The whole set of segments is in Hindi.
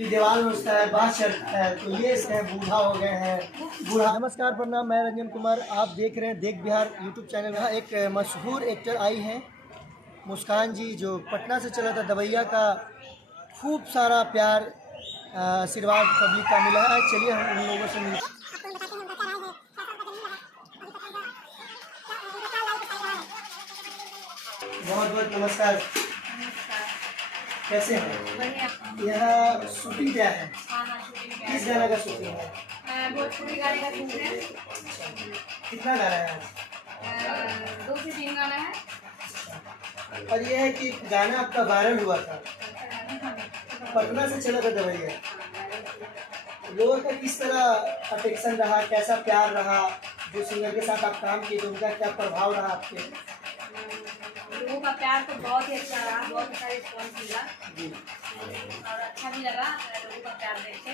दीवार में उसका है, बात चलता है, तो ये इसके बूढ़ा हो गए हैं बूढ़ा। नमस्कार, प्रणाम, मैं रंजन कुमार, आप देख रहे हैं देख बिहार यूट्यूब चैनल। यहाँ एक मशहूर एक्टर आई हैं मुस्कान जी, जो पटना से चला था दवैया का। खूब सारा प्यार आशीर्वाद पब्लिक का मिला है। चलिए हम उन लोगों से मिलते। बहुत बहुत नमस्कार, कैसे हैं? यह शूटिंग क्या है? किस गाना का शूटिंग है? भोजपुरी गाने का शूट है। कितना गाना है? 2 से 3 गाना है। और ये है कि गाना आपका वायरल हुआ था, पटना से चला था दवैया। लोगों का किस तरह अटेंशन रहा, कैसा प्यार रहा? जो सिंगर के साथ आप काम किए तो उनका क्या प्रभाव रहा आपके? लोगों का प्यार तो बहुत ही अच्छा रहा, बहुत अच्छा रिस्पॉन्स मिला और अच्छा भी लगा लोगों का प्यार देख के।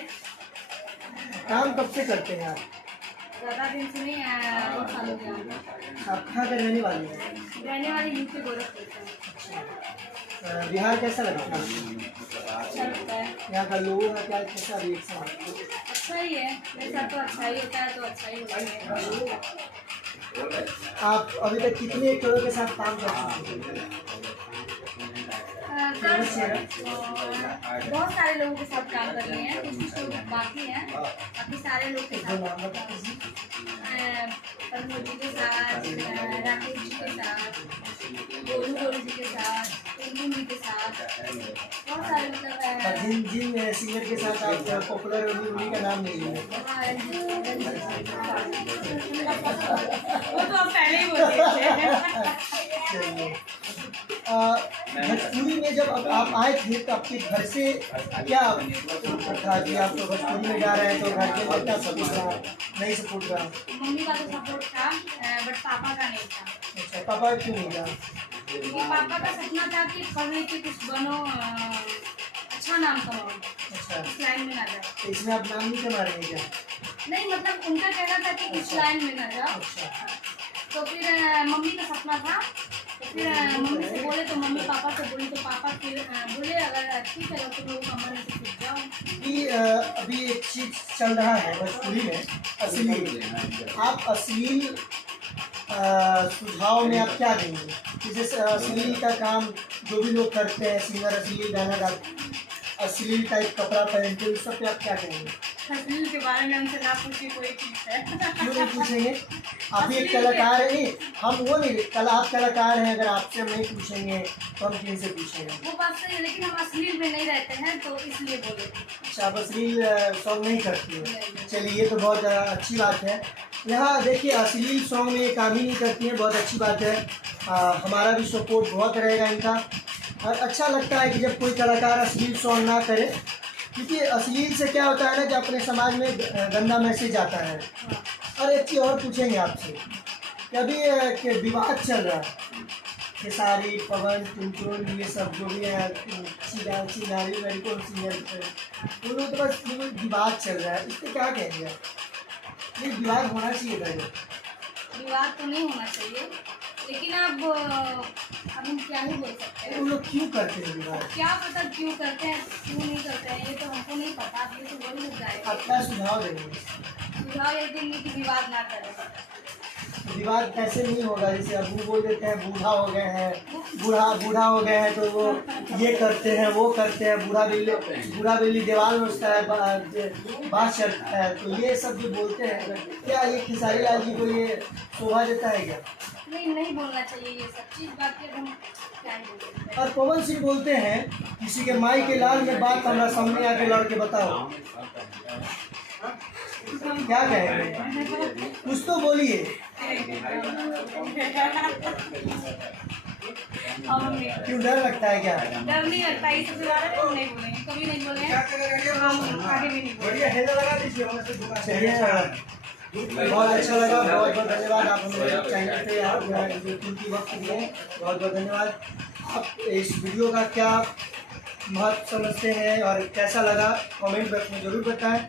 काम कब से करते हैं आप? ज़्यादा दिन से नहीं, 2 साल हो गया। आप कहाँ के रहने वाले हैं? रहने वाले यूपी गोरखपुर से। बिहार कैसा लगता है? अच्छा लगता है। यहाँ का लोगों का क्या कैसा रिएक्शन? अच्छा ही है, मेरे साथ तो अच्छा ही होता है, तो अच्छा ही होता है। आप अभी तक कितने एक्टरों के साथ काम कर चुके हैं? बहुत सारे लोगों के साथ काम कर लिए हैं, कुछ लोग बाकी हैं, बाकी सारे लोग के साथ। प्रमोद जी के साथ, राकेश जी के साथ, गोलू जी के साथ, कुंदन जी के साथ, बहुत सारे मतलब जिन सिंगर के साथ आप पॉपुलर होगी उन्हीं का नाम नहीं है। वो तो आप पहले ही बोल दिए थे। भोजपुरी में जब आप आए थे तो आपके घर से क्या था कि आप तो भोजपुरी में गा रहे हैं, तो घर के लोग क्या सपोर्ट रहा, नहीं सपोर्ट रहा? मम्मी का तो सपोर्ट था, बट पापा का नहीं था। अच्छा, पापा क्यों नहीं था? क्योंकि पापा का सपना था कि पढ़ लिख के कुछ बनो, अच्छा नाम कमाओ, अच्छा, इस लाइन में ना जाओ। तो इसमें आप नाम नहीं कमा रहे हैं क्या? नहीं, मतलब उनका कहना था कि इस लाइन में ना जाओ। अच्छा, तो फिर मम्मी का सपना था, तो फिर मम्मी से बोले, तो मम्मी पापा से बोली, तो पापा फिर बोले अगर ठीक है तुम लोग का मन है तो सीख जाओ। कि अभी एक चीज़ चल रहा है भोजपुरी में, अश्लील। आप अश्लील सुझाव में आप क्या देंगे? जैसे अश्लील का काम जो भी लोग करते हैं, सिंगर अश्लील गाना गाते, अश्लील टाइप कपड़ा पहनते हैं, उस सब पे आप क्या कहेंगे? अश्लील के बारे में हमसे ना पूछी कोई चीज़ है। क्यों नहीं पूछेंगे? आप भी एक कलाकार हैं। नहीं, हम वो नहीं, कल आप कलाकार हैं, अगर आपसे हम नहीं पूछेंगे तो हम किन से पूछेंगे? वो बात सही है, लेकिन हम अश्लील में नहीं रहते हैं, तो इसलिए बोले। अच्छा, आप अश्लील सॉन्ग नहीं करती हो? चलिए, ये तो बहुत अच्छी बात है। यहाँ देखिए, अश्लील सॉन्ग में काम ही नहीं करती हैं, बहुत अच्छी बात है। हमारा भी सपोर्ट बहुत रहेगा इनका। और अच्छा लगता है कि जब कोई कलाकार अश्लील सॉन्ग ना करे, क्योंकि अश्लील से क्या होता है ना कि अपने समाज में गंदा मैसेज आता है। और एक चीज़ और पूछेंगे आपसे कि अभी के विवाद चल रहा है, खेसारी, पवन, टुनटुन, ये सब जो भी है, चिंगारी मेडिकल सिंगर, उन लोग तो बस विवाद चल रहा है, इस पर क्या कहेंगे? ये विवाद होना चाहिए था? विवाद तो नहीं होना चाहिए, लेकिन अब हम क्या ही बोल सकते हैं। उन लोग क्यों करते हैं विवाद? क्या पता क्यों करते हैं, क्यों नहीं करते हैं, ये तो हमको नहीं पता। ये तो वही हो जाएगा। आप क्या सुझाव देंगे? सुझाव ये देंगे कि विवाद ना करें। विवाद कैसे नहीं होगा? जैसे अब वो बोल देते हैं बूढ़ा हो गए हैं, बूढ़ा हो गए हैं, तो वो ये करते हैं वो करते हैं, बूढ़ा बिल्ली दीवार में उसका है, बात चलता है, तो ये सब जो बोलते हैं, क्या ये खेसारी लाल जी को ये शोभा देता है क्या? नहीं बोलना चाहिए ये सब चीज़, बाकी हम क्या ही बोल सकते हैं। और पवन सिंह बोलते हैं किसी के माई के लाल में बात हमारा सामने आके लड़ के बताओ, क्या कहेंगे? कुछ तो बोलिए। क्यों, डर लगता है क्या? डर नहीं लगता, इस बारे में हम नहीं बोलेंगे, कभी नहीं बोले, हम आगे भी नहीं बोलेंगे। चलिए, बहुत अच्छा लगा, बहुत बहुत धन्यवाद। आप हमारे चैनल पे आप कीमती वक्त दिए, बहुत बहुत धन्यवाद। आप इस वीडियो का क्या महत्व समझते हैं और कैसा लगा, कमेंट बॉक्स में ज़रूर बताएं।